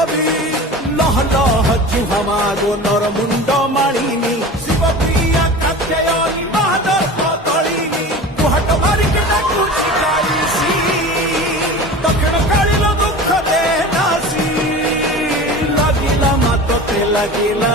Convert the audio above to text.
भैरवी लह लह चुहामागो नर मुंड मालिनी शिवप्रिया कात्यायनी महादर पतळिनी कुहाट मारिके डाकुची काळीसी दक्षिण काळील दुःख दे नासी लागिला मातोते लागिला